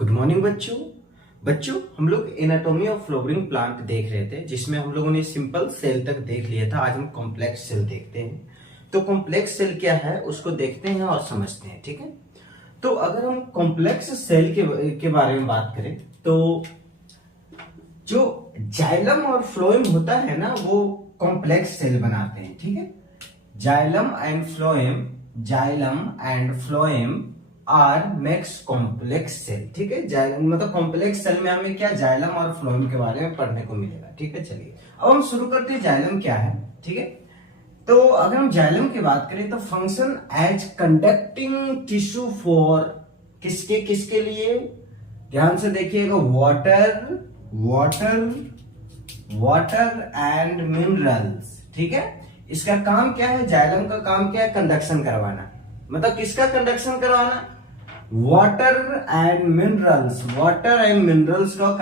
Good morning बच्चों। हम लोग एनाटॉमी ऑफ फ्लावरिंग प्लांट देख रहे थे, जिसमें हम लोगों ने सिंपल सेल तक देख लिया था। आज हम कॉम्प्लेक्स सेल देखते हैं। तो कॉम्प्लेक्स सेल क्या है उसको देखते हैं और समझते हैं, ठीक है। तो अगर हम कॉम्प्लेक्स सेल के बारे में बात करें तो जो जाइलम और फ्लोएम होता है ना, वो कॉम्प्लेक्स सेल बनाते हैं, ठीक है। Xylem and phloem are makes complex cell, ठीक है। जाइलम मतलब कॉम्प्लेक्स सेल में हमें क्या जाइलम और फ्लोएम के बारे में पढ़ने को मिलेगा, ठीक है। चलिए अब हम शुरू करते हैं जाइलम क्या है, ठीक है। तो अगर हम जाइलम की बात करें तो function as conducting tissue for किसके किसके लिए, ध्यान से देखिएगा, वाटर एंड मिनरल्स, ठीक है। इसका काम क्या है, जाइलम का काम क्या है, कंडक्शन करवाना। मतलब किसका कंडक्शन करवाना, वाटर एंड मिनरल्स का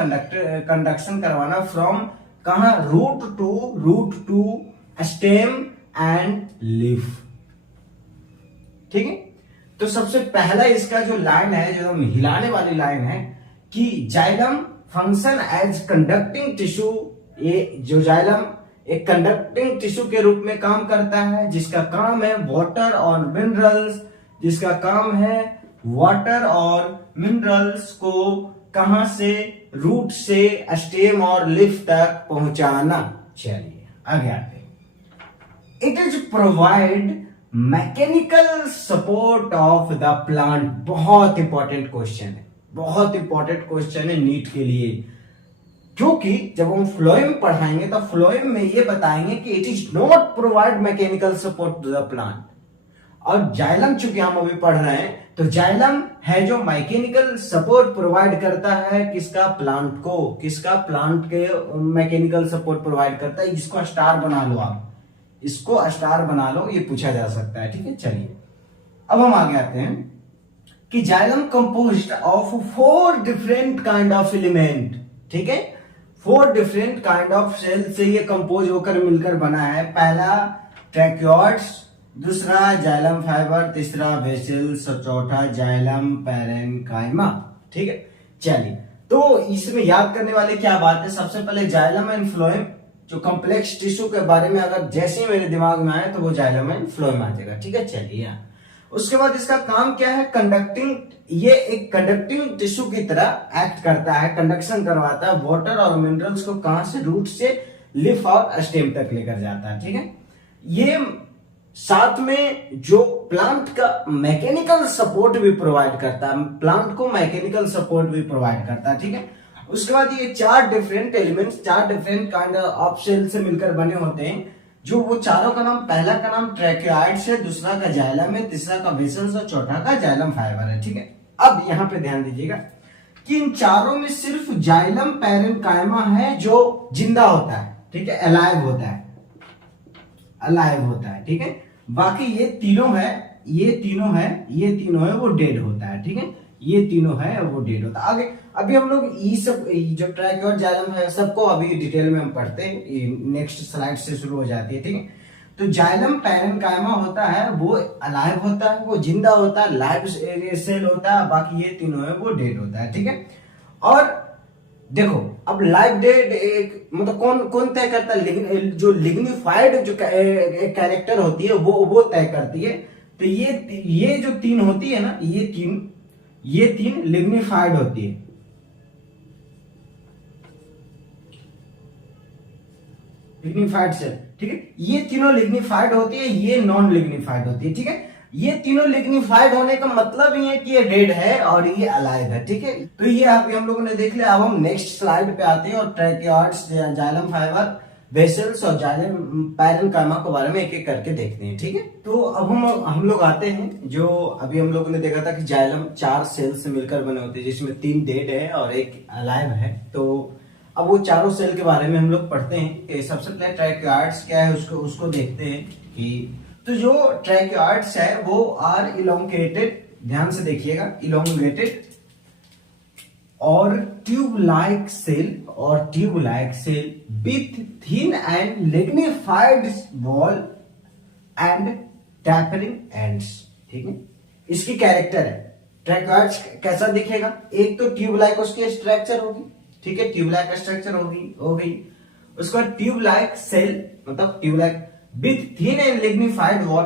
कंडक्शन करवाना फ्रॉम कहा, root to stem and leaf, ठीक है। तो सबसे पहला इसका जो लाइन है, जो हम हिलाने वाली लाइन है कि xylem function as conducting tissue, ये जो जाइलम एक कंडक्टिंग टिश्यू के रूप में काम करता है, जिसका काम है वाटर और मिनरल्स को कहां से, रूट से स्टेम और लीफ तक पहुंचाना। चलिए आगे आते हैं। It is provide mechanical support of the plant. बहुत इंपॉर्टेंट क्वेश्चन है नीट के लिए, क्योंकि जब हम फ्लोएम पढ़ाएंगे तो फ्लोएम में ये बताएंगे कि it is not provide mechanical support to the plant. और जाइलम चूंकि हम अभी पढ़ रहे हैं, तो जाइलम है जो मैकेनिकल सपोर्ट प्रोवाइड करता है किसका, प्लांट के मैकेनिकल सपोर्ट प्रोवाइड करता है। जिसको स्टार बना लो, आप इसको स्टार बना लो, ये पूछा जा सकता है, ठीक है। चलिए अब हम आगे आते हैं कि xylem composed of 4 different kind of element, ठीक है। 4 डिफरेंट काइंड ऑफ सेल से ये कंपोज होकर मिलकर बना है। पहला ट्रैक्योइड्स, दूसरा जाइलम फाइबर, तीसरा वेसल्स और चौथा जाइलम पैरेन्काइमा, ठीक है। चलिए तो इसमें याद करने वाले क्या बात है, सबसे पहले जाइलम एंड फ्लोएम, जो कॉम्प्लेक्स टिश्यू के बारे में अगर जैसे ही मेरे दिमाग में आए तो वो जाइलम एंड फ्लोएम आ जाएगा, ठीक है। चलिए उसके बाद इसका काम क्या है, कंडक्टिंग, ये एक कंडक्टिंग टिश्यू की तरह एक्ट करता है, कंडक्शन करवाता है, वाटर और मिनरल्स को कहां से, रूट से लीफ और स्टेम तक लेकर जाता है, ठीक है। ये साथ में जो प्लांट का मैकेनिकल सपोर्ट भी प्रोवाइड करता है, प्लांट को मैकेनिकल सपोर्ट भी प्रोवाइड करता है, ठीक है। उसके बाद ये 4 different elements, 4 different kind of cell से मिलकर बने होते हैं। जो वो चारों का नाम, पहला का नाम ट्रैक्योइड्स है, दूसरा का जाइलम है, तीसरा का वेसल्स और चौथा का जाइलम फाइबर है, ठीक है। अब यहां पे ध्यान दीजिएगा कि इन चारों में सिर्फ जाइलम पैरेन्काइमा है जो जिंदा होता है, ठीक है, अलाइव होता है, ठीक है। बाकी ये तीनों है वो डेड होता है, ठीक है। ये तीनों है वो डेड होता है। आगे अभी हम लोग ये सब जो ट्रैक्योइड जाइलम है सबको अभी डिटेल में हम पढ़ते हैं, ये नेक्स्ट स्लाइड से शुरू हो जाती है, ठीक है। तो जाइलम पैरेन्काइमा होता है वो अलाइव होता है, वो जिंदा होता है, लाइव सेल होता है। बाकी ये तीनों है वो डेड होता है, ठीक है। और देखो अब लाइव डेड एक मतलब कौन तय करता है, जो लिग्निफाइड जो कैरेक्टर होती है वो तय करती है। तो ये जो तीन होती है ना, ये तीन लिग्निफाइड होती है, लिग्निफाइड सेल, ठीक है। ये तीनों लिग्निफाइड होती है, ये नॉन लिग्निफाइड होती है, ठीक है। ये तीनों लिग्निफाइड होने का मतलब ये है कि ये डेड है और ये अलाइव है, ठीक है। तो ये अभी हम लोगों ने देख लिया। अब हम नेक्स्ट स्लाइड पे आते हैं और ट्रैक्योइड्स, जाइलम फाइबर, वेसल्स और जाइलम पैरेन्काइमा के बारे में एक एक करके देखते हैं, ठीक है। तो अब हम लोग आते हैं, जो अभी हम लोगों ने देखा था कि जाइलम 4 सेल से मिलकर बने होते हैं, जिसमें 3 डेड है और एक अलाइव है। तो अब वो चारों सेल के बारे में हम लोग पढ़ते हैं कि सबसे पहले ट्रैक्योइड्स क्या है उसको देखते हैं कि तो जो ट्रैक्योइड्स है वो आर इलोंगेटेड, ध्यान से देखिएगा, इलोंगेटेड और tube like cell with thin and lignified wall and tapering ends, ठीक है। इसकी कैरेक्टर है ट्रैकोइड्स कैसा दिखेगा? एक तो ट्यूब लाइक उसकी स्ट्रक्चर होगी, ठीक है, ट्यूब लाइक स्ट्रक्चर हो गई। उसके बाद ट्यूब लाइक सेल, मतलब tube like with thin and lignified wall,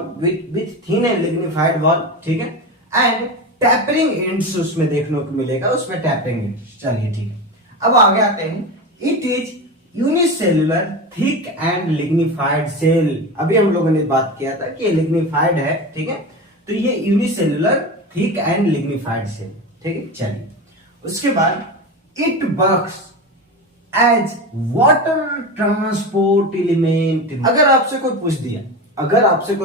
with thin and lignified wall, ठीक है, एंड टैपरिंग एंड्स उसमें देखने को मिलेगा, उसमें टैपरिंग एंड्स। चलिए ठीक है, अब आगे आते हैं। It is unicellular thick and lignified cell. अभी हम लोगों ने बात किया था कि लिग्निफाइड है, ठीक है, तो ये unicellular thick and lignified cell, ठीक है। चलिए उसके बाद it works as water transport element. अगर आपसे कोई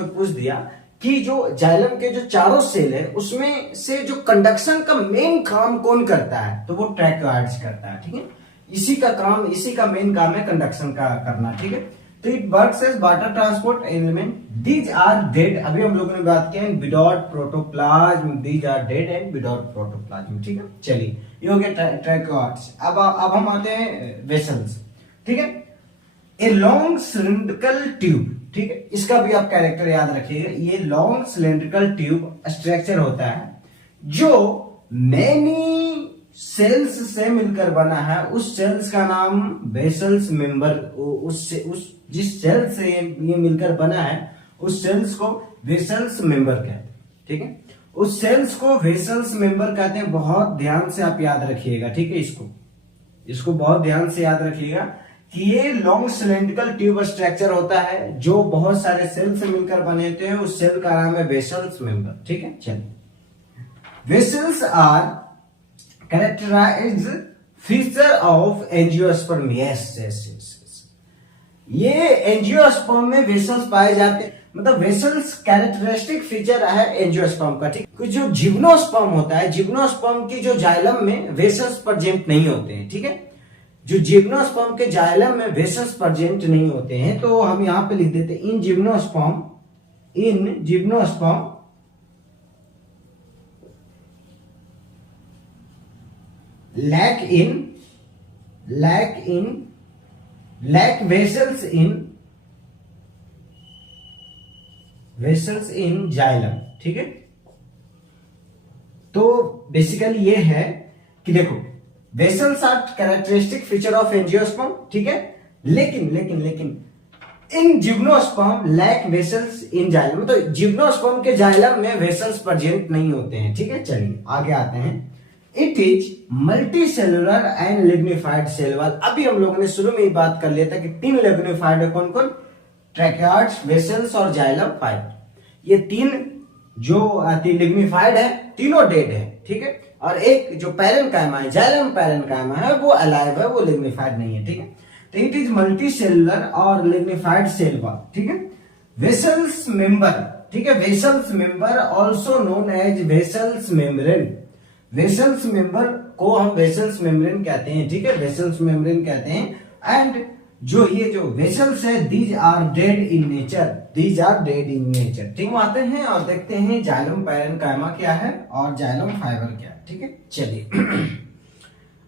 पूछ दिया कि जो जाइलम के जो चारों सेल है उसमें से जो कंडक्शन का मेन काम कौन करता है, तो वो ट्रैकोइड्स करता है, ठीक है। इसी का मेन काम है कंडक्शन का करना, ठीक है। तो it works as water transport element. These are dead, अभी हम लोगों ने बात किया without protoplasm, these are dead and without protoplasm, ठीक है। चलिए ये हो गया ट्रैकोइड्स। अब हम आते हैं वेसल्स, ठीक है। ए लॉन्ग सिलिंड्रिकल ट्यूब, ठीक है, इसका भी आप कैरेक्टर याद रखिएगा। ये लॉन्ग सिलिंड्रिकल ट्यूब स्ट्रक्चर होता है जो मेनी सेल्स से मिलकर बना है। उस सेल्स का नाम वेसल्स मेंबर, उस जिस सेल से ये मिलकर बना है उस सेल्स को वेसल्स मेंबर कहते हैं, ठीक है। उस सेल्स को वेसल्स मेंबर कहते हैं। बहुत ध्यान से आप याद रखिएगा, ठीक है, इसको बहुत ध्यान से याद रखिएगा कि ये लॉन्ग सिलिंड्रिकल ट्यूब स्ट्रक्चर होता है जो बहुत सारे सेल से मिलकर बने होते हैं। उस सेल का नाम है वेसल्स मेंबर, ठीक है। चलिए vessels are characterized feature of angiosperm. Yes, ये एंजियोस्पर्म में वेसल्स पाए जाते हैं, मतलब वेसल्स कैरेक्टरिस्टिक फीचर है एंजियोस्पर्म का, ठीक। जो जिम्नोस्पर्म होता है, जिम्नोस्पर्म की जो जाइलम में वेसल्स प्रेजेंट नहीं होते हैं, ठीक है। जो जिम्नोस्पर्म के जाइलम में वेसल्स प्रेजेंट नहीं होते हैं, तो हम यहां पे लिख देते हैं इन gymnosperm lack vessels in xylem, ठीक है। तो बेसिकली ये है कि देखो vessels are characteristic feature of angiosperm, ठीक है, लेकिन in gymnosperm lack vessels in xylem, तो जिम्नोस्पर्म के जाइलम में वेसल्स प्रेजेंट नहीं होते हैं, ठीक है। चलिए आगे आते हैं। It is multi cellular and lignified cell wall. अभी हम लोगों ने शुरू में ही बात कर लिया था कि 3 लिग्निफाइड है, कौन कौन? ट्रैकोइड्स, वेसल्स और जाइलम फाइबर। ये 3 जो लिग्निफाइड है तीनों डेड है, ठीक है। और एक जो पैरेन्काइमा है, जाइलम पैरेन्काइमा है, वो अलाइव है, वो लिग्निफाइड नहीं है, ठीक है। तो इट इज मल्टी सेलुलर और लिग्निफाइड सेल वॉल, ठीक है। वेसल्स मेंबर, ठीक है, vessels member also known as vessels membrane. Vessels member को हम वेसल्स मेम्ब्रेन कहते हैं, ठीक है, वेसल्स मेम्ब्रेन कहते हैं। एंड जो वेसल्स है these are dead in nature, ठीक। हम आते हैं और देखते हैं जाइलम पैरेन्काइमा क्या है और जाइलम फाइबर क्या है, ठीक है। चलिए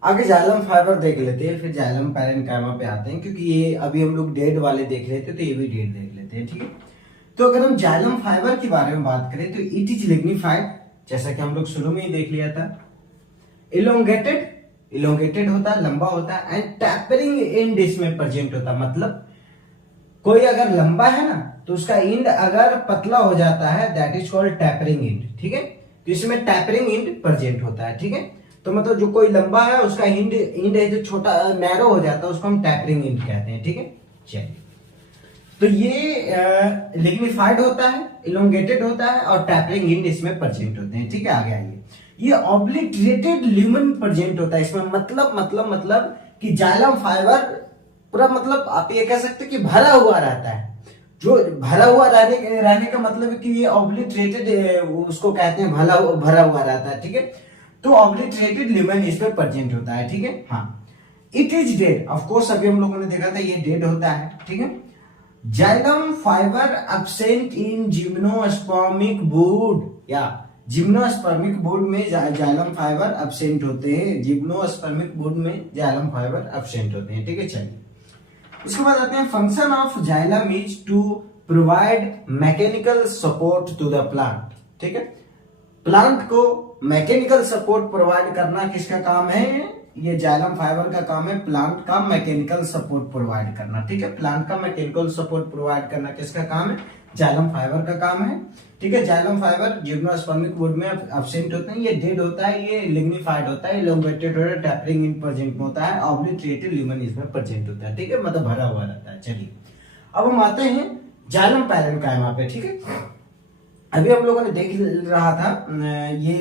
आगे जाइलम फाइबर देख लेते हैं, फिर जाइलम पैरेन्काइमा पे आते हैं, क्योंकि ये अभी हम लोग डेड वाले देख रहे थे तो ये भी डेड देख लेते हैं, ठीक है। तो अगर हम जाइलम फाइबर के बारे में बात करें तो इट इज लिग्निफाइड, जैसा कि हम लोग शुरू में ही देख लिया था। इलोंगेटेड होता है, लंबा होता है, एंड टैपरिंग एंड इसमें प्रेजेंट होता है। मतलब कोई अगर लंबा है ना तो उसका एंड अगर पतला हो जाता है that is called tapering and, ठीक है। तो इसमें टैपरिंग एंड प्रेजेंट होता है, ठीक है। तो मतलब जो कोई लंबा है उसका एंड है जो छोटा नैरो हो जाता है उसको हम टैपरिंग एंड कहते हैं, ठीक है। चलिए तो ये लिग्निफाइड होता है, इलोंगेटेड होता है और टैपरिंग एंड इसमें प्रेजेंट होते हैं, ठीक है। आगे आइए, ये ऑब्लिटरेटेड ल्यूमेन प्रेजेंट होता है इसमें। मतलब कि जाइलम फाइबर पूरा, मतलब आप ये कह सकते हैं कि भरा हुआ रहता है। जो भरा हुआ रहने का मतलब है कि ये ऑब्लिटरेटेड, उसको कहते हैं भरा हुआ रहता है, ठीक है। तो ऑब्लिटरेटेड ल्यूमेन इसमें प्रेजेंट होता है, ठीक है। हाँ, it is dead, of course अभी हम लोगों ने देखा था ये डेड होता है, ठीक है। Xylem fibre absent in gymnospermic wood, या जिम्नोस्पर्मिक वुड में जाइलम फाइबर एब्सेंट होते हैं, जिम्नोस्पर्मिक वुड में जाइलम फाइबर एब्सेंट होते हैं, ठीक है। चलिए उसके बाद आते हैं function of xylem is to provide mechanical support to the plant, ठीक है। प्लांट को मैकेनिकल सपोर्ट प्रोवाइड करना किसका काम है? ये जाइलम फाइबर का काम है, प्लांट का मैकेनिकल सपोर्ट प्रोवाइड करना। ठीक है, प्लांट का मैकेनिकल सपोर्ट प्रोवाइड करना किसका काम है? जाइलम फाइबर का काम है। ठीक है, जाइलम फाइबर जिम्नोस्पर्मिक वुड में एब्सेंट होते हैं, ये डेड होता है, ये लिग्निफाइड होता है, एलोंगेटेड होता है, टैपरिंग इन प्रेजेंट होता है, ऑब्लिटरेटेड लिमन इसमें प्रेजेंट होता है। ठीक है, मतलब भरा हुआ रहता है। चलिए अब हम आते हैं जाइलम पैरेन्काइमा पे। ठीक है, अभी हम लोगों ने देख रहा था ये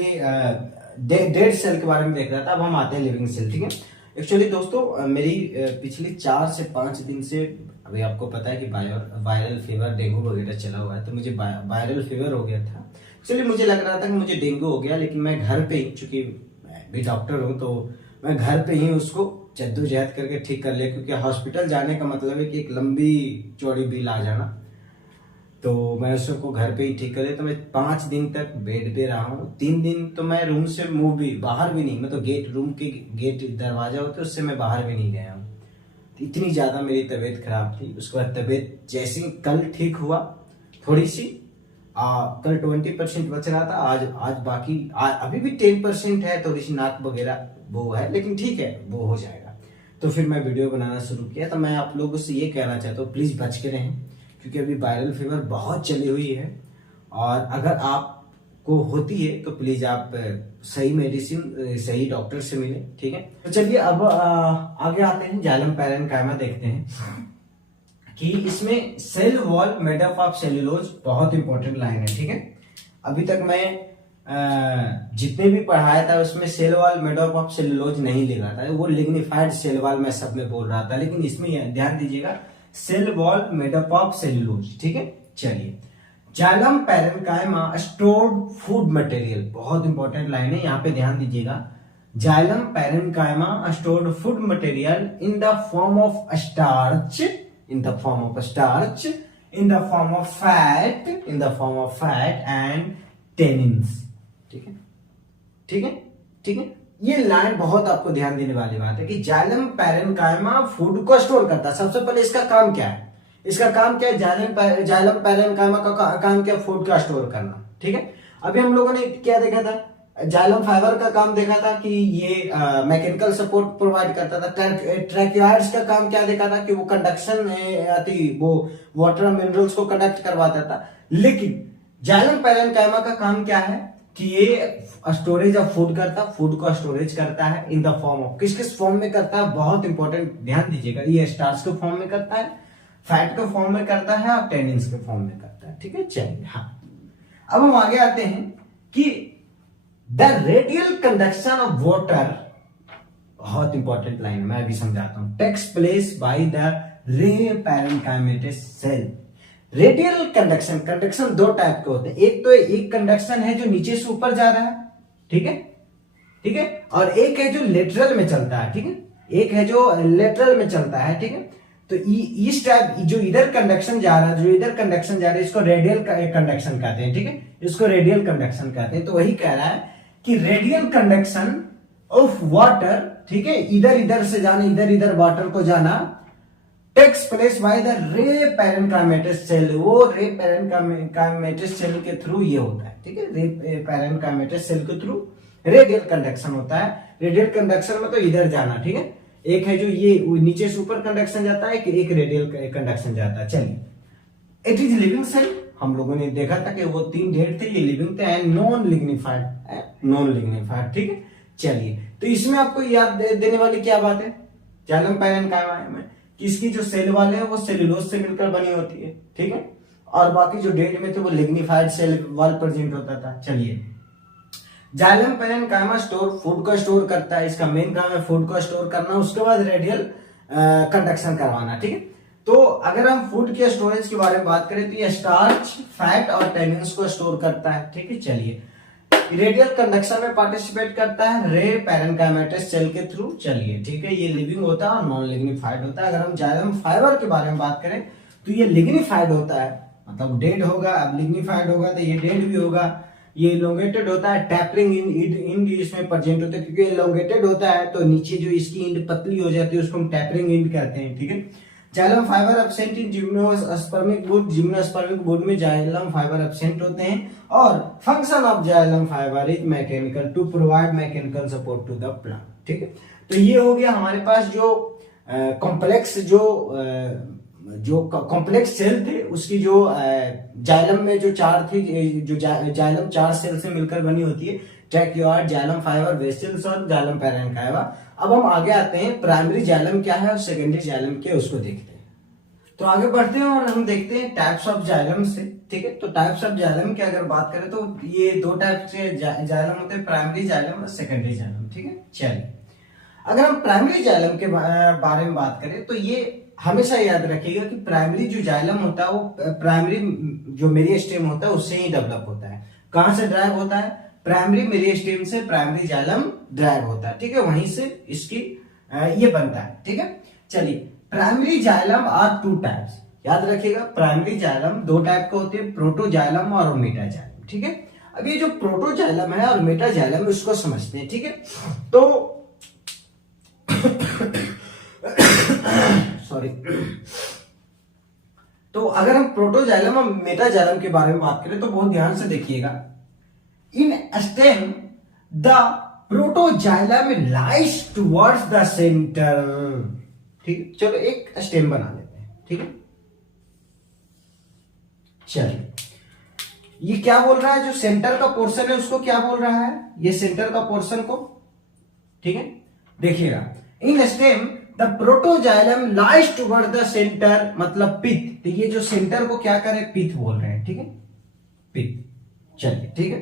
डेड सेल के बारे में देख रहा था, अब हम आते हैं लिविंग सेल। ठीक है, एक्चुअली दोस्तों मेरी पिछली 4 से 5 दिन से, अभी आपको पता है कि वायरल फीवर डेंगू वगैरह चला हुआ है, तो मुझे वायरल फीवर हो गया था। एक्चुअली मुझे लग रहा था कि मुझे डेंगू हो गया, लेकिन मैं घर पे ही, चूंकि मैं भी डॉक्टर हूँ, तो मैं घर पे ही उसको जद्दोजहद करके ठीक कर लिया, क्योंकि हॉस्पिटल जाने का मतलब है कि एक लंबी चौड़ी बिल आ जाना, तो मैं उसको घर पे ही ठीक कर लिया। तो मैं 5 दिन तक बेड पे रहा हूँ। 3 दिन तो मैं रूम से मूव भी, बाहर भी नहीं, मैं तो रूम के गेट दरवाजा होते उससे मैं बाहर भी नहीं गया हूँ। इतनी ज्यादा मेरी तबीयत खराब थी। उसके बाद तबीयत जैसे कल ठीक हुआ थोड़ी सी, कल 20% बच रहा था, आज बाकी अभी भी 10% है, थोड़ी सी नाक वगैरह वो है, लेकिन ठीक है, वो हो जाएगा। तो फिर मैं वीडियो बनाना शुरू किया। तो मैं आप लोगों से ये कहना चाहता हूँ, प्लीज बच के रहें, क्योंकि अभी वायरल फीवर बहुत चली हुई है, और अगर आपको होती है तो प्लीज आप सही मेडिसिन, सही डॉक्टर से मिलें। ठीक है, तो चलिए अब आगे आते हैं। जाइलम पैरेन्काइमा देखते हैं कि इसमें cell wall made up of cellulose, बहुत इंपॉर्टेंट लाइन है। ठीक है, अभी तक मैं जितने भी पढ़ाया था उसमें cell wall made up of cellulose नहीं लिखा था, वो लिग्निफाइड सेल वॉल मैं सब में बोल रहा था, लेकिन इसमें ध्यान दीजिएगा cell wall made up of cellulose. ठीक है, चलिए xylem parenchyma stored food material, बहुत इंपॉर्टेंट लाइन है, यहाँ पे ध्यान दीजिएगा। Xylem parenchyma stored food material in the form of starch, in the form of starch, in the form of fat, in the form of fat and tannins। ठीक है, ठीक है, ठीक है, ये लाइन बहुत आपको ध्यान देने वाली बात है कि जाइलम पैरेन्काइमा फूड को स्टोर करता है। सबसे पहले इसका काम क्या है? इसका काम क्या है? जाइलम पैरेन्काइमा का काम क्या? फूड का स्टोर करना। ठीक है, अभी हम लोगों ने क्या देखा था? जाइलम फाइबर का काम देखा था कि ये मैकेनिकल सपोर्ट प्रोवाइड करता था। ट्रैकियार्ड्स का काम क्या देखा था? कि वो कंडक्शन, वो वाटर मिनरल्स को कंडक्ट करवाता था। लेकिन जाइलम पैरेन्काइमा का काम क्या है? कि ये स्टोरेज ऑफ फूड करता, फूड को स्टोरेज करता है इन द फॉर्म ऑफ, किस किस फॉर्म में करता है? बहुत इंपॉर्टेंट, ध्यान दीजिएगा। ये स्टार्च के फॉर्म में करता है, फैट के फॉर्म में करता है, और टेनिन्स के फॉर्म में करता है। ठीक है, चलिए हाँ, अब हम आगे आते हैं कि the radial conduction of water, बहुत इंपॉर्टेंट लाइन, मैं अभी समझाता हूं, takes place by the ray parenchymatous cell. Radial conduction, conduction 2 type के होते हैं। एक तो एक कंडक्शन है जो नीचे से ऊपर जा रहा है, ठीक है, ठीक है, और एक है जो लेटरल में चलता है। ठीक है, एक है जो लेटरल में चलता है। ठीक है, तो इस टाइप जो इधर कंडक्शन जा रहा है, जो इधर कंडक्शन जा रहा है, इसको रेडियल कंडक्शन कहते हैं। ठीक है, इसको रेडियल कंडक्शन कहते हैं। तो वही कह रहा है कि रेडियल कंडक्शन ऑफ वाटर, ठीक है, इधर इधर से जाना, इधर इधर वाटर को जाना, takes place by the ray parenchymatous cell. वो रे पैरेन्काइमेटस सेल के थ्रू ये होता है। ठीक है, रे पैरेन्काइमेटस सेल के थ्रू रेडियल कंडक्शन होता है। रेडियल कंडक्शन में तो इधर जाना, ठीक है, एक है जो ये नीचे से ऊपर कंडक्शन जाता है, एक रेडियल कंडक्शन जाता है। चलिए, इट इज लिविंग सेल। हम लोगों ने देखा था कि वो 3 डेड थे, ये लिविंग थे and non lignified, non lignified. ठीक है, चलिए, तो इसमें आपको याद देने वाली क्या बात है? जाइलम पैरेन्काइमा में इसकी जो सेल वाले हैं वो सेल्यूलोज से मिलकर बनी होती है। ठीक है, और बाकी जो डेड में थे वो लिग्निफाइड सेल वाल प्रेजेंट होता था। चलिए, जाइलम पैरेन्काइमा स्टोर, फूड को स्टोर करता है, इसका मेन काम है फूड को स्टोर करना, उसके बाद रेडियल कंडक्शन करवाना। ठीक है, तो अगर हम फूड के स्टोरेज के बारे में बात करें तो ये स्टार्च, फैट और टेनिन्स को स्टोर करता है। ठीक है, चलिए, रेडियल कंडक्शन में पार्टिसिपेट करता है रे पैरेन्काइमेटस सेल के थ्रू। चलिए, ठीक है, ये लिविंग होता है और नॉन लिग्निफाइड होता है। अगर हम जाइलम फाइबर के बारे में बात करें तो ये लिग्निफाइड होता है, मतलब डेड होगा। अब लिग्निफाइड होगा तो ये डेड भी होगा। ये एलोंगेटेड होता है, टैपरिंग इंड इसमें प्रेजेंट होता है, क्योंकि एलोंगेटेड होता है तो नीचे जो इसकी इंड पतली हो जाती है उसको हम टैपरिंग इंड कहते हैं। ठीक है, xylem fibre absent in gymnospermic wood, gymnospermic wood में जाइलम फाइबर एब्सेंट होते हैं। और function of xylem fibre is mechanical to provide mechanical support to the plant. ठीक है, तो ये हो गया हमारे पास जो कॉम्प्लेक्स जो कॉम्प्लेक्स सेल थे उसकी जो जाइलम में जो चार थी, जो जाइलम 4 सेल से मिलकर बनी होती है, ट्रैक्यूआर्ड, जाइलम फाइबर, वेसिल्स और जाइलम पैरेन्काइमा। अब हम आगे आते हैं प्राइमरी जाइलम क्या है और सेकेंडरी जाइलम क्या है उसको देखते हैं। तो आगे बढ़ते हैं और हम देखते हैं टाइप्स ऑफ जाइलम से। ठीक है, तो टाइप्स ऑफ जाइलम की अगर बात करें तो ये 2 टाइप से जाइलम होते हैं, प्राइमरी जाइलम और सेकेंडरी जाइलम। ठीक है, चलिए अगर हम प्राइमरी जाइलम के बारे में बात करें तो ये हमेशा याद रखिएगा कि प्राइमरी जो जाइलम होता है वो प्राइमरी जो मेरिस्टेम होता है उससे ही डेवलप होता है। कहां से ड्राइव होता है? प्राइमरी मेरिस्टेम से प्राइमरी जाइलम ड्राइव होता है। ठीक है, वहीं से इसकी ये बनता है। ठीक है, चलिए प्राइमरी जाइलम आर 2 टाइप्स, याद रखिएगा प्राइमरी जाइलम 2 टाइप का होते हैं, प्रोटोजाइलम और मेटाजाइलम। ठीक है, अब ये जो प्रोटोजाइलम है और मेटाजाइलम उसको समझते हैं। ठीक है, तो सॉरी, तो अगर हम प्रोटोजाइलम और मेटाजाइलम के बारे में बात करें तो बहुत ध्यान से देखिएगा। In stem the protoxylem lies towards the centre. ठीक, चलो एक स्टेम बना लेते हैं। ठीक है, चलिए ये क्या बोल रहा है, जो सेंटर का पोर्शन है उसको क्या बोल रहा है, ये सेंटर का पोर्शन को। ठीक है, देखिएगा in stem the protoxylem lies toward the centre, मतलब पिथ। तो ये जो सेंटर को क्या करे, पिथ बोल रहे हैं। ठीक है, पिथ। चलिए ठीक है,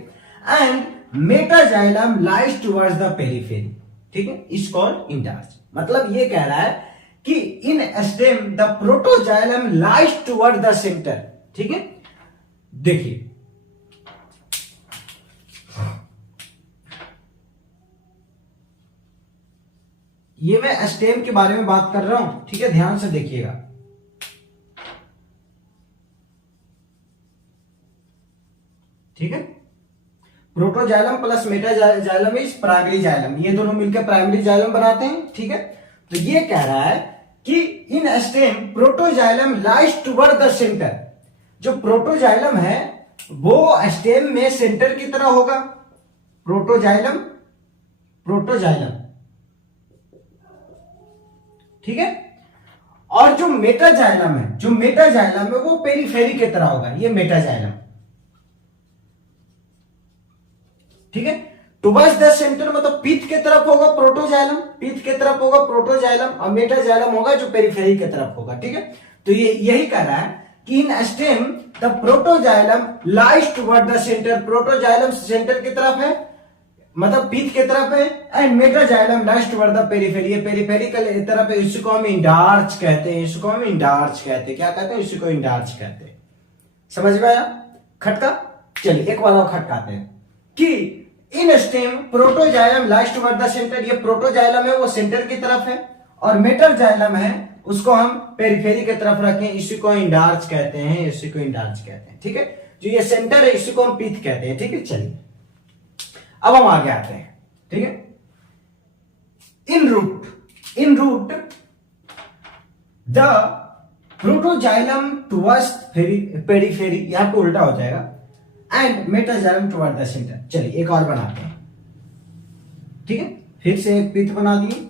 and metaxylem lies towards the periphery. ठीक है, इज कॉल्ड इंटार्च। मतलब ये कह रहा है कि in stem the protoxylem lies toward the centre. ठीक है, देखिए ये मैं स्टेम के बारे में बात कर रहा हूं। ठीक है, ध्यान से देखिएगा। ठीक है, protoxylem plus metaxylem is primary xylem, ये दोनों मिलकर प्राइमरी जाइलम बनाते हैं। ठीक है, तो ये कह रहा है कि in stem protoxylem lies toward the centre. जो प्रोटोजाइलम है वो स्टेम में सेंटर की तरह होगा। Protoxylem, protoxylem. ठीक है, और जो मेटाजाइलम है, जो मेटाजाइलम है वो पेरिफेरी की तरह होगा, ये मेटाजाइलम। ठीक है, टुवर्ड्स द सेंटर मतलब पीठ के तरफ होगा प्रोटोजाइलम, पीठ के तरफ होगा प्रोटोजाइलम, और मेटाजाइलम होगा जो पेरिफेरी की तरफ होगा। ठीक है, तो ये यही कह रहा है कि in stem the protoxylem lies toward the centre, protoxylem centre की तरफ है मतलब पीठ की तरफ है, and metaxylem lies toward the periphery, ये पेरिफेरी की तरफ है। इसको हम इंडार्च कहते हैं, इसको हम इंडार्च कहते हैं। क्या कहते हैं? इसको इंडार्च कहते हैं। समझ में आया खटका? चलिए एक बार और खटकाते हैं कि in stem protoxylem lies toward the centre, ये प्रोटोजाइलम है वो सेंटर की तरफ है, और मेटाजाइलम है उसको हम पेरिफेरी की तरफ रखें, इसी को इंडार्च कहते हैं, इसी को इंडार्च कहते हैं। ठीक है, जो ये सेंटर है इसी को हम पीठ कहते हैं। ठीक है, चलिए अब हम आगे आते हैं। ठीक है, in root the protoxylem towards periphery, यहां पे उल्टा हो जाएगा, and metaxylem toward the centre. चलिए एक और बनाते हैं। ठीक है, फिर से एक पीठ बना दिए,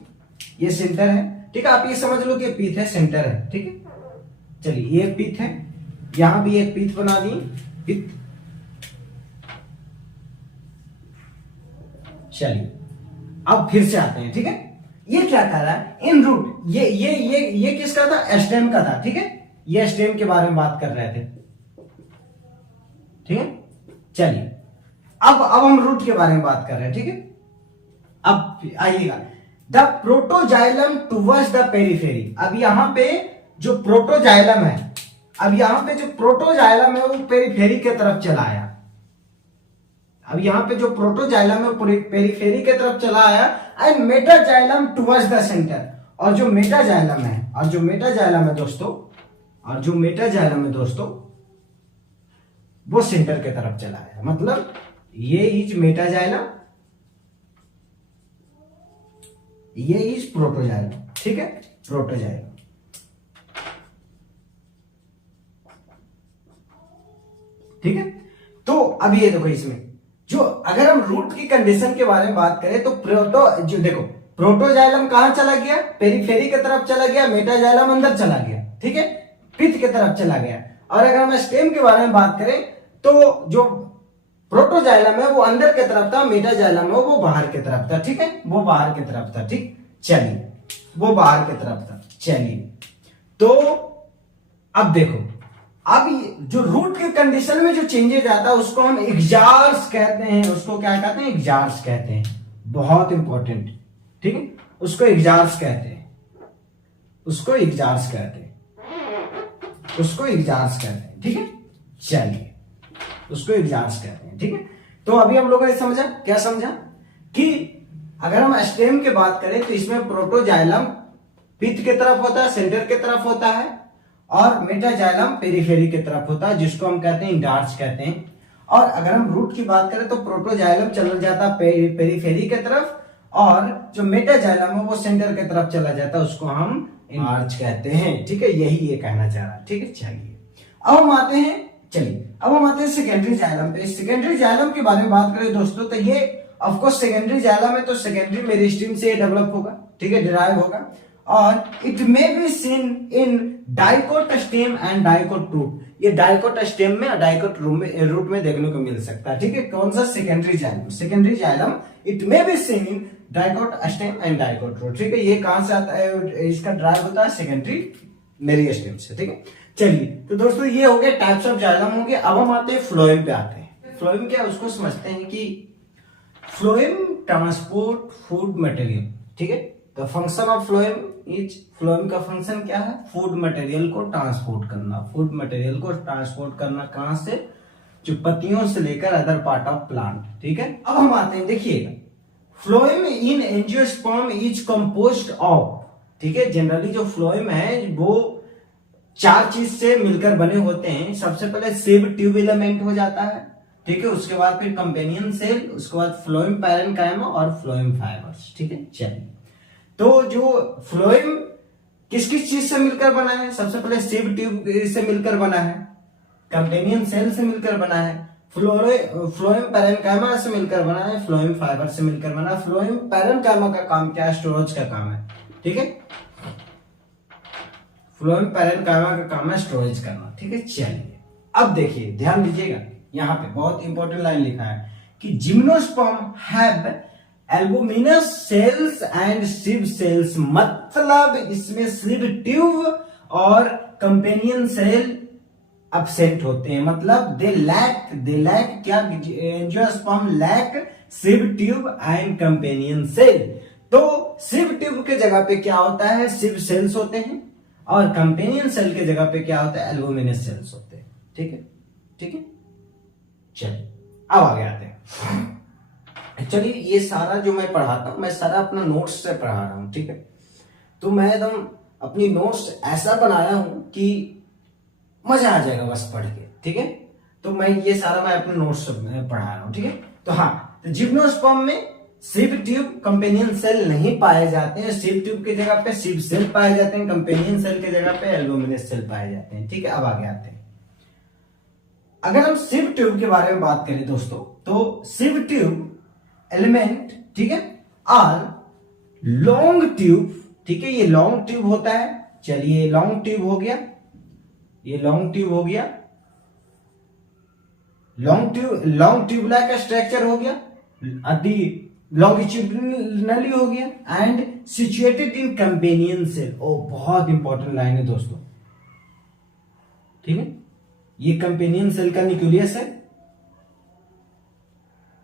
ये सेंटर है। ठीक है, आप ये समझ लो कि पीठ है, सेंटर है। ठीक है, चलिए ये पीठ है, यहां भी एक पीठ बना दिए, पीठ। चलिए अब फिर से आते हैं। ठीक है, ये क्या कह रहा है, इन रूट, ये किसका था? स्टेम का था। ठीक है, ये स्टेम के बारे में बात कर रहे थे। ठीक है, चलिए अब हम रूट के बारे में बात कर रहे हैं। ठीक है, अब आइएगा, the protoxylem towards the periphery. अब यहां पे जो प्रोटोजाइलम है, अब यहां पे जो प्रोटोजाइलम है वो पेरिफेरी की तरफ चला आया। अब यहां पे जो प्रोटोजाइलम है वो पेरिफेरी की तरफ चला आया, and metaxylem towards the centre. और जो मेटाजाइलम है दोस्तों, वो सेंटर की तरफ चला आया। मतलब ये इज मेटाजाइलम, ये इज प्रोटोजाइलम। ठीक है, प्रोटोजाइलम। अब ये देखो, इसमें जो अगर हम रूट की कंडीशन के बारे में बात करें तो जो देखो, प्रोटोजाइलम कहां चला गया, पेरिफेरी की तरफ चला गया, मेटाजाइलम अंदर चला गया, ठीक है, पित्त की तरफ चला गया। और अगर हम स्टेम के बारे में बात करें तो जो प्रोटोजाइलम है वो अंदर की तरफ था, मेटाजाइलम है वो बाहर की तरफ था, ठीक है, वो बाहर की तरफ था, ठीक, चलिए, वो बाहर की तरफ था। चलिए, तो अब देखो, अब जो रूट के कंडीशन में जो चेंजेज आता है उसको हम एग्जार्स कहते हैं। उसको क्या कहते हैं? एग्जार्स कहते हैं, बहुत इंपॉर्टेंट, ठीक है, उसको एग्जार्स कहते हैं, उसको एग्जार्स कहते हैं, उसको एग्जार्स कहते हैं, ठीक है, चलिए, उसको एग्जार्स कहते हैं, ठीक है। तो अभी हम लोगों ने समझा, क्या समझा कि अगर हम स्टेम की बात करें तो इसमें प्रोटोजाइलम पित्त की तरफ होता है, सेंटर की तरफ होता है, और मेटाजाइलम पेरिफेरी की तरफ होता है, जिसको हम कहते हैं इंडार्च कहते हैं। और अगर हम रूट की बात करें तो प्रोटोजाइलम चला जाता है पेरिफेरी की तरफ, और जो मेटाजाइलम है वो सेंटर की तरफ चला जाता है, उसको हम इंडार्च कहते हैं, ठीक है, यही ये कहना चाह रहा है, ठीक है। चलिए, अब हम आते हैं, चलिए अब हम आते हैं सेकेंडरी जाइलम पे। सेकेंडरी जाइलम के बारे में बात करें दोस्तों तो ये ऑफकोर्स सेकेंडरी जाइलम है, तो सेकेंडरी मेरिस्टेम से डेवलप होगा, ठीक है, डिराइव होगा, और it may be seen in dicot stem and dicot root. ये डाइकोट स्टेम में और डाइकोट रूट में देखने को मिल सकता है, ठीक है। कौन सा? Secondary xylem. Secondary xylem it may be seen in dicot stem and dicot root, ठीक है। ये कहां से आता है? इसका ड्राइव होता है सेकेंडरी मेरिस्टेम से, ठीक है। चलिए, तो दोस्तों ये हो गया टाइप्स ऑफ जाइलम हो गया। अब हम आते हैं फ्लोएम पे आते हैं। फ्लोएम क्या है उसको समझते हैं कि फ्लोएम ट्रांसपोर्ट फूड मटेरियल, ठीक है। The function of phloem is, phloem का फंक्शन क्या है? फूड मटेरियल को ट्रांसपोर्ट करना। फूड मटेरियल को ट्रांसपोर्ट करना कहां से? जो पत्तियों से लेकर अदर पार्ट ऑफ प्लांट, ठीक है। अब हम आते हैं, देखिएगा, phloem in angiosperm is composed of, ठीक है, जनरली जो फ्लोएम है वो 4 चीज से मिलकर बने होते हैं। सबसे पहले सिव ट्यूब एलिमेंट हो जाता है, ठीक है, उसके बाद फिर कंपेनियन सेल, उसके बाद फ्लोएम पैरेन्काइमा और फ्लोएम फाइबर्स, ठीक है। चलिए, तो जो फ्लोएम किस किस चीज से मिलकर बना है? सबसे पहले सिव ट्यूब से मिलकर बना है, कंपेनियन सेल से मिलकर बना है, फ्लोएम पैरेन्काइमा से मिलकर बना है, फ्लोएम फाइबर से मिलकर बना है। फ्लोएम पैरेन्काइमा का काम क्या है? स्टोरेज का काम है, ठीक है। फ्लोएम पैरेन्काइमा का काम है स्टोरेज करना, ठीक है। चलिए, अब देखिए, ध्यान दीजिएगा, यहां पे बहुत इंपॉर्टेंट लाइन लिखा है कि gymnosperm have albuminous cells and sieve cells, मतलब इसमें सिव ट्यूब और कंपेनियन सेल एब्सेंट होते हैं, मतलब दे लैक क्या? Angiosperm lack sieve tube and companion cell. तो सिव ट्यूब के जगह पे क्या होता है? सिव सेल्स होते हैं, और कंपेनियन सेल के जगह पे क्या होता है? एल्बुमिनस सेल्स होते हैं, ठीक है, ठीक है। चलिए, अब आगे आते हैं। चलिए, ये सारा जो मैं पढ़ाता हूं, मैं सारा अपना नोट्स से पढ़ा रहा हूं, ठीक है। तो मैं एकदम अपनी नोट्स ऐसा बनाया हूं कि मजा आ जाएगा बस पढ़ के, ठीक है। तो मैं ये सारा मैं अपने नोट्स से पढ़ा रहा हूं, ठीक है। तो हाँ, तो जिम्नोस्पर्म में सिव ट्यूब कंपेनियन सेल नहीं पाए जाते हैं। सिव ट्यूब की जगह पे सिव सेल पाए जाते हैं, कंपेनियन सेल की जगह पे एल्बुमिनस सेल पाए जाते हैं, ठीक है। अब आगे आते हैं। अगर हम सिव ट्यूब के बारे में बात करें दोस्तों, तो सिव ट्यूब एलिमेंट, ठीक है, आर लॉन्ग ट्यूब, ठीक है, ये लॉन्ग ट्यूब होता है। चलिए, लॉन्ग ट्यूब हो गया, ये लॉन्ग ट्यूब हो गया, लॉन्ग ट्यूब लाइक स्ट्रक्चर हो गया, लॉन्गिट्यूडनली हो गया, and situated in companion cell. ओ, बहुत इंपॉर्टेंट लाइन है दोस्तों, ठीक है। ये कंपेनियन सेल का न्यूक्लियस है,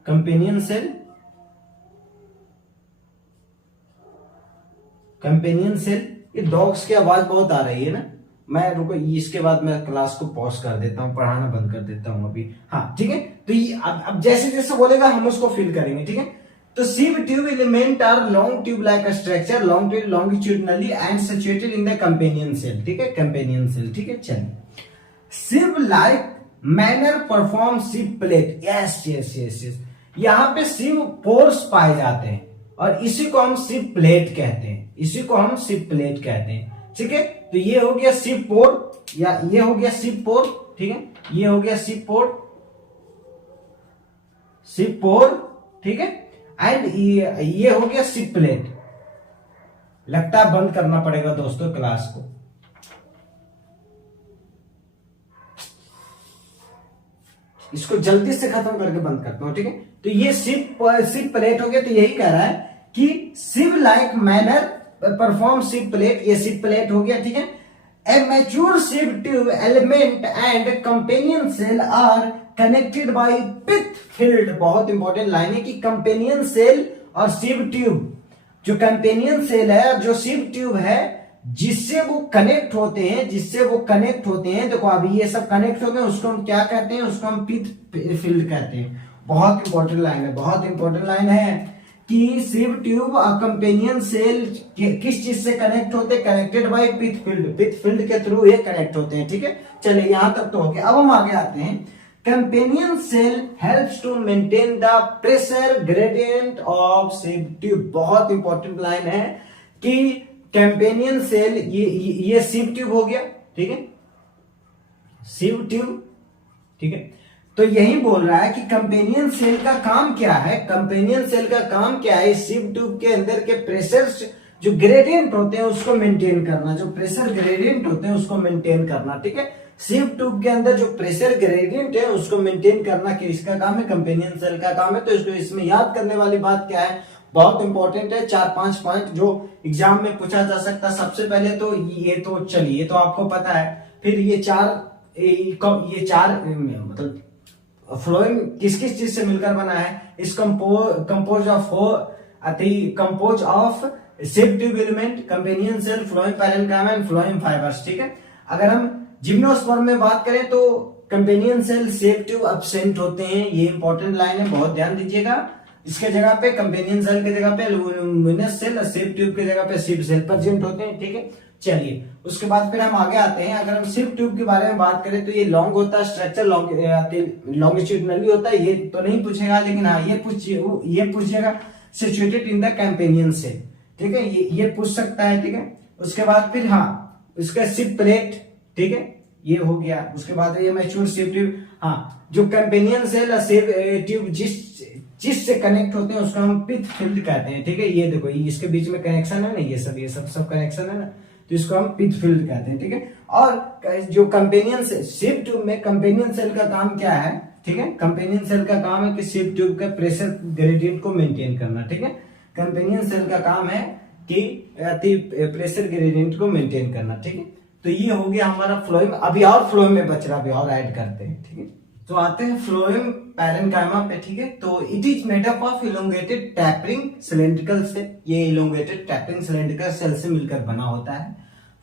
कंपेनियन सेल, कंपेनियन सेल। ये डॉग्स की आवाज बहुत आ रही है ना, मैं रुको, इसके बाद मैं क्लास को पॉज कर देता हूं, पढ़ाना बंद कर देता हूं अभी, हाँ, ठीक है। तो ये अब जैसे जैसे बोलेगा हम उसको फील करेंगे, ठीक है। तो sieve tube element are long tube like structure, long tube longitudinally and situated in the companion cell, ठीक है, कंपेनियन सेल, ठीक है। चलिए, sieve like manner perform sieve plate, yes yes yes yes, यहां पे सिव पोर्स पाए जाते हैं, और इसी को हम सिव प्लेट कहते हैं, इसी को हम सिव प्लेट कहते हैं, ठीक है। तो ये हो गया सिव पोर, या ये हो गया सिव पोर, ठीक है, ये हो गया सिव पोर, सिपोर, ठीक है। एंड ये हो गया सिप प्लेट। लगता है बंद करना पड़ेगा दोस्तों क्लास को। इसको जल्दी से खत्म करके बंद करता हूं, ठीक है। तो ये सिप प्लेट हो गया। तो यही कह रहा है कि sieve like manner perform sieve plate, ये सिप प्लेट हो गया, ठीक है। A mature sieve tube element and companion cell are connected by pit field. बहुत इंपॉर्टेंट लाइन है कि कंपेनियन सेल और सिव ट्यूब, जो कंपेनियन सेल है और जो सिव ट्यूब है, जिससे वो कनेक्ट होते हैं, देखो अभी ये सब कनेक्ट होते हैं, उसको हम क्या कहते हैं, उसको हम पिथ फील्ड कहते हैं। बहुत इंपॉर्टेंट लाइन है कि सिव ट्यूब और कंपेनियन सेल किस चीज से कनेक्ट होते हैं, कनेक्टेड बाय पिथ फील्ड के थ्रू ये कनेक्ट होते हैं, ठीक है। चलिए यहां तक तो हो गया। अब हम आगे आते हैं। Companion cell helps to maintain the pressure gradient of sieve tube. बहुत इंपॉर्टेंट लाइन है कि कंपेनियन सेल, ये सिव ट्यूब हो गया, ठीक है, सिव ट्यूब, ठीक है। तो यही बोल रहा है कि कंपेनियन सेल का काम क्या है, इस सिव ट्यूब के अंदर के प्रेशर जो ग्रेडियंट होते हैं उसको मेंटेन करना, ठीक है। सिव ट्यूब के अंदर जो प्रेशर ग्रेडियंट है उसको मेंटेन करना किसका काम है, कंपेनियन सेल का काम है। तो इसको इसमें याद करने वाली बात क्या है, बहुत इंपॉर्टेंट है, 4-5 पॉइंट जो एग्जाम में पूछा जा सकता है। सबसे पहले तो ये तो चलिए, ये तो आपको पता है। फिर ये चार मतलब फ्लोएम किस किस चीज से मिलकर बना है, इस compose of sieve tube element, companion cell, phloem parenchyma and phloem fibres, ठीक है। अगर हम जिम्नोस्पर्म में बात करें तो companion cell sieve tube absent होते हैं, ये इंपॉर्टेंट लाइन है, बहुत ध्यान दीजिएगा। इसके जगह पे कंपेनियन सेल की जगह पे लुमिनस सेल और सिव ट्यूब की जगह पे सिव सेल प्रेजेंट होते हैं, ठीक है। चलिए उसके बाद फिर हम आगे आते हैं। अगर हम सिव ट्यूब के बारे में बात करें तो ये लॉन्ग होता है, स्ट्रक्चर लॉन्गिट्यूडनली होता है, ये तो नहीं पूछेगा, लेकिन हाँ ये पूछेगा situated in the companion cell, ठीक है, ये पूछ सकता है, ठीक है। उसके बाद फिर हाँ उसका सिव प्लेट, ठीक है, ये हो गया। उसके बाद ये मैच्योर सिव ट्यूब, हाँ जो कंपेनियन सेल और सिव ट्यूब जिस से कनेक्ट होते हैं उसको हम पिथ फील्ड कहते हैं, ठीक है। ये देखो इसके बीच में कनेक्शन है ना, ये सब कनेक्शन है ना, तो इसको हम पिथ फील्ड कहते हैं, ठीक है। और जो कंपेनियन सेल, सिव ट्यूब में कंपेनियन सेल का काम क्या है, ठीक है, कंपेनियन सेल का काम है कि सिव ट्यूब का प्रेशर ग्रेडियंट को मेंटेन करना, ठीक है। कंपेनियन सेल का काम है कि प्रेशर ग्रेडियंट को मेंटेन करना, ठीक है। तो ये हो गया हमारा फ्लोएम। अभी और फ्लोएम में बच रहा, अभी और ऐड करते हैं, ठीक है। तो आते हैं फ्लोएम पैरेन्काइमा पे, ठीक है। तो it is made up of elongated tapering cylindrical cell, ये इलोंगेटेड टैपरिंग सिलिंड्रिकल सेल से मिलकर बना होता है।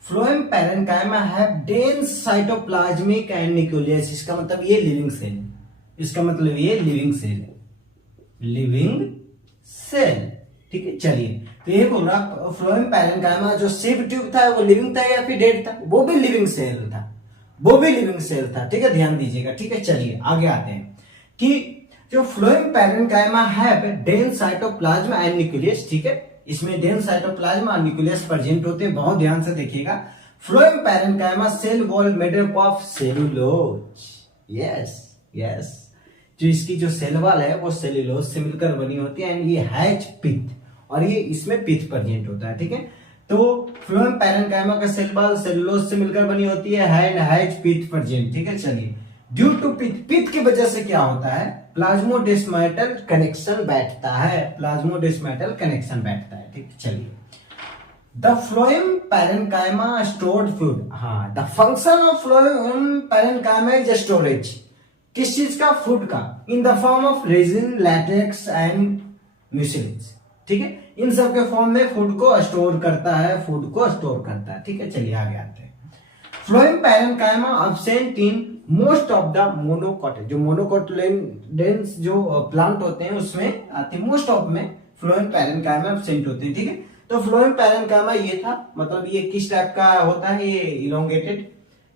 Phloem parenchyma have dense cytoplasmic and nucleus. इसका मतलब ये लिविंग सेल है, लिविंग सेल, ठीक है। चलिए तो ये बोल रहा फ्लोएम पैरेन्काइमा जो सिव ट्यूब था वो लिविंग था या फिर डेड था, वो भी लिविंग सेल था, ठीक है, ध्यान दीजिएगा, ठीक है। चलिए आगे आते हैं कि जो फ्लोएम पैरेन्काइमा है डेंस साइटोप्लाज्म एंड न्यूक्लियस, ठीक है, इसमें डेंस साइटोप्लाज्म और न्यूक्लियस प्रेजेंट होते हैं। बहुत ध्यान से देखिएगा। Phloem parenchyma cell wall made up of cellulose, yes, जो इसकी जो सेल वॉल है वो सेलुलोज से मिलकर बनी होती है। एंड ये हैज पिथ, और ये इसमें पिथ प्रेजेंट होता है, ठीक है। तो फ्लोएम पैरेन्काइमा का सेल वॉल सेलुलोज से मिलकर बनी होती है, हैज पिथ प्रेजेंट, ठीक है। चलिए ड्यू टू पिथ की वजह से क्या होता है, प्लाज्मोडेस्माटल कनेक्शन बैठता है, ठीक है। चलिए the phloem parenchyma stored food, हाँ the function of phloem parenchyma is storage, किस चीज का, फूड का, in the form of resin, latex and mucilage, ठीक है। इन सब के फॉर्म में फूड को स्टोर करता है, ठीक है। चलिए आगे आते हैं। Phloem parenchyma absent in most of the monocotyledons, जो मोनोकोटिलेडन्स जो प्लांट होते हैं उसमें आते हैं, मोस्ट ऑफ में फ्लोएम पैरेन्काइमा एब्सेंट होते हैं, ठीक है। तो फ्लोएम पैरेन्काइमा ये था, मतलब ये किस टाइप का होता है, ये इलोंगेटेड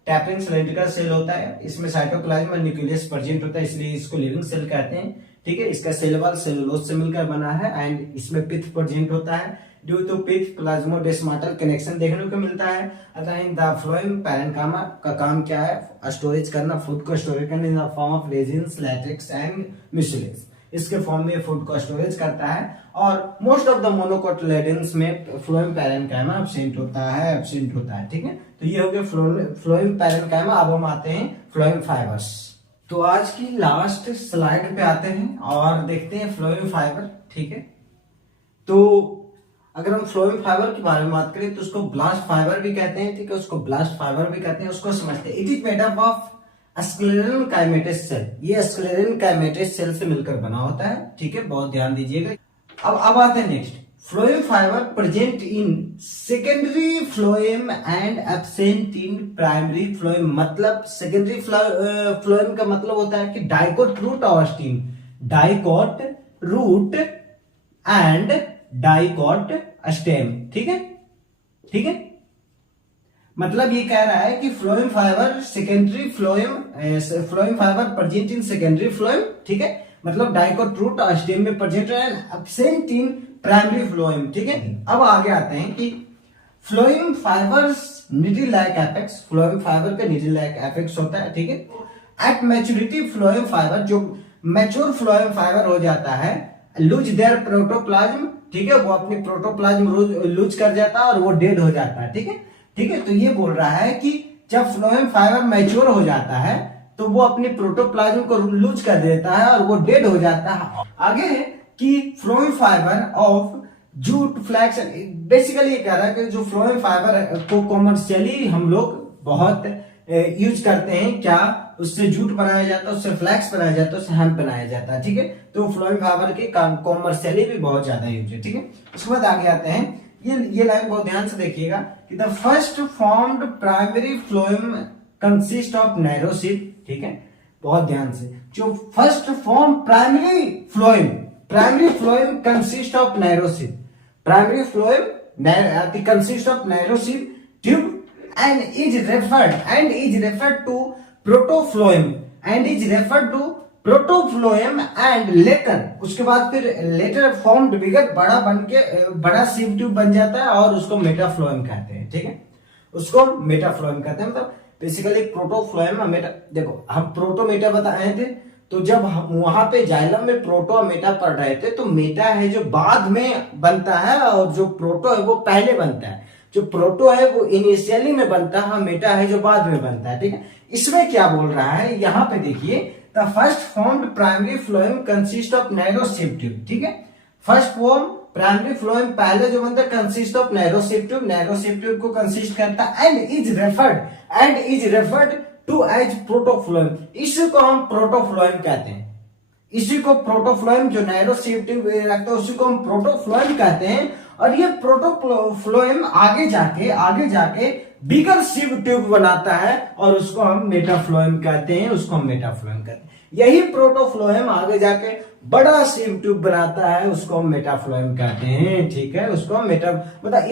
टैपरिंग सिलिंड्रिकल सेल होता है, इसमें साइटोप्लाज्म और न्यूक्लियस प्रेजेंट होता है, इसलिए इसको लिविंग सेल कहते हैं, ठीक है। इसका सेल वॉल सेलुलोज से मिलकर बना है एंड इसमें पिथ प्रेजेंट होता है। ड्यू टू पिथ प्लाज्मोडेस्माटल कनेक्शन देखने को मिलता है। अतः द फ्लोएम पैरेन्काइमा का काम क्या है, स्टोरेज करना, फूड को स्टोरेज करना इन the form of resins, latex and mucilage. इसके फॉर्म में फूड को स्टोरेज करता है। और मोस्ट ऑफ द मोनोकोटिलेडन्स में फ्लोएम पैरेन्काइमा एब्सेंट होता है, ठीक है। तो ये हो गया फ्लोएम पैरेन्काइमा। अब हम आते हैं फ्लोएम फाइबर्स। तो आज की लास्ट स्लाइड पे आते हैं और देखते हैं फ्लोएम फाइबर, ठीक है। तो अगर हम फ्लोएम फाइबर के बारे में बात करें तो उसको ब्लास्ट फाइबर भी कहते हैं, ठीक है, उसको ब्लास्ट फाइबर भी कहते हैं। उसको समझते हैं। It is made up of sclerenchymatous cell. ये स्क्लेरल काइमेटस सेल से मिलकर बना होता है, ठीक है, बहुत ध्यान दीजिएगा। अब आते हैं next. Phloem fibre present in secondary phloem and absent in primary phloem. मतलब सेकेंडरी फ्लोएम का मतलब होता है कि डाइकोट रूट और stem, dicot root and dicot stem, ठीक है, ठीक है। मतलब ये कह रहा है कि phloem fibre secondary phloem fibre present in secondary phloem, ठीक है, मतलब डाइकोट रूट और स्टेम में प्रेजेंट है, एब्सेंट इन प्राइमरी फ्लोएम, ठीक है। अब आगे आते हैं कि phloem fibres needle like apex. Phloem fibre का नीडल लाइक एपेक्स होता है, ठीक है। एट मैच्योरिटी फ्लोएम फाइबर, जो मैच्योर फ्लोएम फाइबर हो जाता है, लूज देयर प्रोटोप्लाज्म, ठीक है, वो अपनी प्रोटोप्लाज्म लूज कर जाता है और वो डेड हो जाता है, ठीक है, ठीक है। तो ये बोल रहा है कि जब फ्लोएम फाइबर मैच्योर हो जाता है तो वो अपनी प्रोटोप्लाज्म को लूज कर देता है और वो डेड हो जाता है। आगे है कि phloem fibre of jute flax, basically ये कह रहा है कि जो फ्लोएम फाइबर को कॉमर्शियली हम लोग बहुत यूज करते हैं, क्या उससे जूट बनाया जाता है, उससे फ्लैक्स बनाया जाता है, उससे हेम्प बनाया जाता है, ठीक है। तो फ्लोएम फाइबर के कॉमर्शियली भी बहुत ज्यादा यूज है, ठीक है। उसके बाद आगे आते हैं, ये लाइन बहुत ध्यान से देखिएगा कि the first formed primary phloem consist of narrow sheet, ठीक है, बहुत ध्यान से। जो first form primary phloem consist of narrow sheet, primary phloem consist of narrow sheet tube and is referred to protofloem and later, उसके बाद फिर later formed bigger, बड़ा बन के बड़ा सिव ट्यूब बन जाता है और उसको मेटाफ्लोएम कहते हैं, ठीक है, उसको मेटाफ्लोएम कहते हैं। मतलब बेसिकली प्रोटोफ्लोएम मेटा, देखो हम प्रोटोमेटा बताए थे, तो जब हम वहां पे जाइलम में प्रोटो मेटा पढ़ रहे थे तो मेटा है जो बाद में बनता है और जो प्रोटो है वो पहले बनता है। जो प्रोटो है वो इनिशियली में बनता है, मेटा है जो बाद में बनता है, ठीक है। इसमें क्या बोल रहा है, यहाँ पे देखिए, the first formed primary phloem consist of narrow sheet tube, ठीक है। फर्स्ट फॉर्म प्राइमरी फ्लोएम पहले जो बनता है consist of narrow sheet tube को कंसिस्ट करता है and is referred to as protophloem. इसी को हम प्रोटोफ्लोएम कहते हैं। इसी को प्रोटोफ्लोएम, जो नैरो शीट ट्यूब रखता है उसी को हम प्रोटोफ्लोएम कहते हैं। और ये प्रोटोफ्लोएम आगे जाके बिगर सिव ट्यूब बनाता है और उसको हम मेटाफ्लोएम कहते हैं, यही प्रोटोफ्लोएम आगे जाके बड़ा सिव ट्यूब बनाता है, उसको हम मेटाफ्लोएम कहते हैं, ठीक है, उसको हम मतलब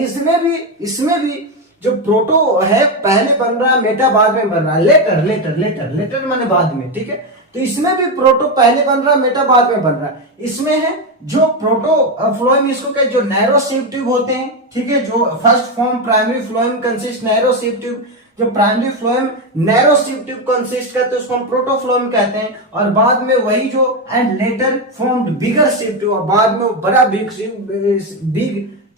इसमें भी जो प्रोटो है पहले बन रहा है, मेटा बाद में बन रहा है, लेटर माने बाद में, ठीक है। तो इसमें भी प्रोटो पहले बन रहा है, मेटा बाद में बन रहा है। इसमें है जो प्रोटो फ्लोएम, इसको क्या, जो नैरो शीट ट्यूब होते हैं, ठीक है, जो first form primary phloem consist narrow sheet tube, जो primary phloem narrow sheet tube consist करते हैं उसको हम प्रोटोफ्लोएम कहते हैं। और बाद में वही जो and later formed bigger sheet tube, और बाद में बड़ा बिग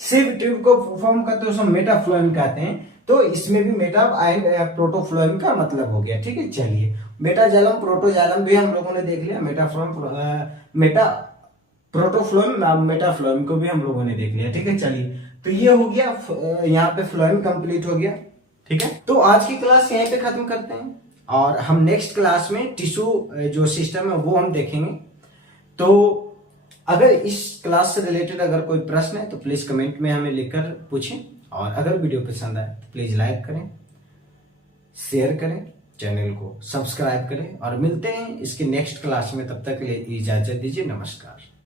सिव ट्यूब को फॉर्म करते हैं उसको मेटाफ्लोएम कहते हैं। तो इसमें भी मेटा एंड प्रोटोफ्लोएम का मतलब हो गया, ठीक है। चलिए, मेटाजाइलम प्रोटोजाइलम भी हम लोगों ने देख लिया, प्रोटोफ्लोएम मेटाफ्लोएम को भी हम लोगों ने देख लिया, ठीक है। चलिए, तो ये हो गया, यहाँ पे फ्लोएम कंप्लीट हो गया, ठीक है। तो आज की क्लास यहीं पे खत्म करते हैं और हम नेक्स्ट क्लास में टिश्यू जो सिस्टम है वो हम देखेंगे। तो अगर इस क्लास से रिलेटेड अगर कोई प्रश्न है तो प्लीज कमेंट में हमें लिखकर पूछें, और अगर वीडियो पसंद आए तो प्लीज लाइक करें, शेयर करें, चैनल को सब्सक्राइब करें, और मिलते हैं इसके नेक्स्ट क्लास में। तब तक के लिए इजाजत दीजिए, नमस्कार।